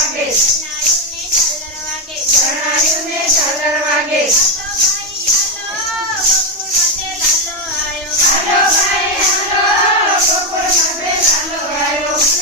das vezes.